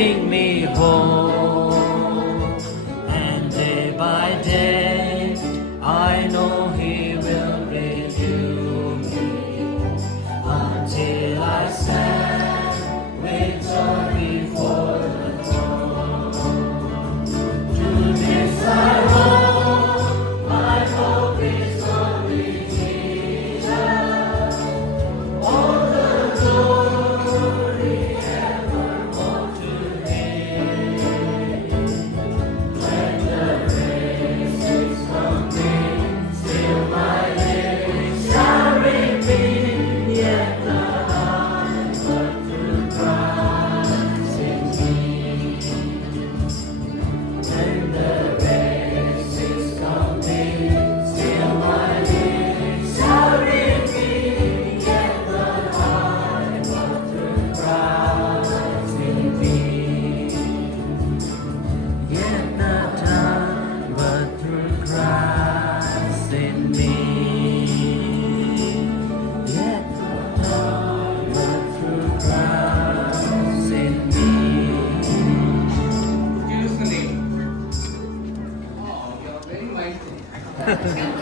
bring me home. And day by day, I know He will renew me until I stand with joy before the throne. To this I hope, my hope is only Jesus. All the glory evermore to Him. When the race is complete, still my lips shall repeat, yet the heart but through Christ in me. When the race is complete, still my lips shall repeat, yet the heart but through Christ in me. Yet the time but through Christ in me. Yet the time but through Christ in me. Jesus' name. Oh, you're very mighty.